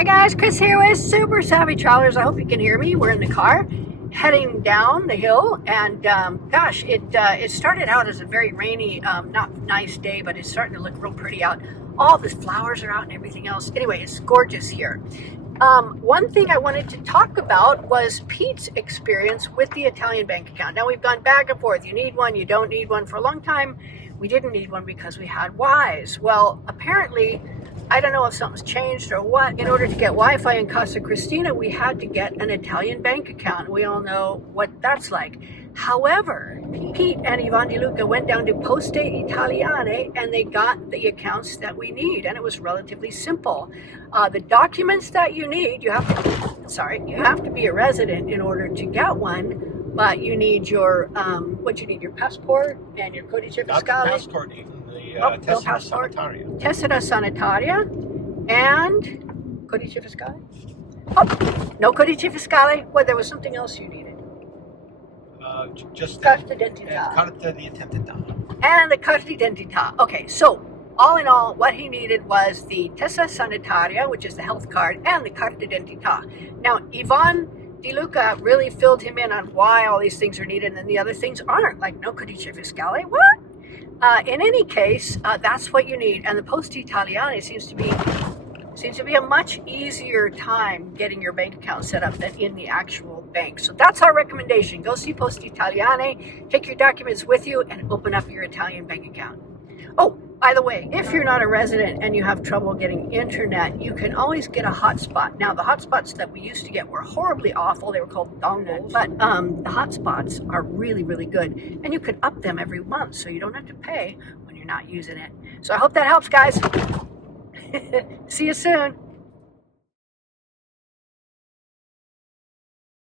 Hi guys, Chris here with Super Savvy Travelers. I hope you can hear me. We're in the car heading down the hill, and gosh, it started out as a very rainy, not nice day, but it's starting to look real pretty out. All the flowers are out and everything else. Anyway, it's gorgeous here. One thing I wanted to talk about was Pete's experience with the Italian bank account. Now, we've gone back and forth. You need one, you don't need one. For a long time, we didn't need one because we had Wise. Well, apparently, I don't know if something's changed or what. In order to get Wi-Fi in Casa Cristina, we had to get an Italian bank account. We all know what that's like. However, Pete and Ivan Di Luca went down to Poste Italiane and they got the accounts that we need, and it was relatively simple. The documents that you need, you have to be a resident in order to get one, but you need your your passport and your codice fiscale. Not the passport, even the tessera sanitaria. Tessera sanitaria and codice fiscale. Oh, no codice fiscale. Well, there was something else you needed. Just Carta d'identità. Carta d'identità. And the carta d'identità. Okay, so all in all, what he needed was the tessera sanitaria, which is the health card, and the carta d'identità. Now, Ivan Di Luca really filled him in on why all these things are needed and the other things aren't, like no codice fiscale. What? In any case, that's what you need, and the Poste Italiane seems to be a much easier time getting your bank account set up than in the actual bank. So that's our recommendation. Go see Poste Italiane, take your documents with you, and open up your Italian bank account. Oh, by the way, if you're not a resident and you have trouble getting internet, you can always get a hotspot. Now, the hotspots that we used to get were horribly awful. They were called dongles, but the hotspots are really, really good. And you can up them every month, so you don't have to pay when you're not using it. So I hope that helps, guys. See you soon.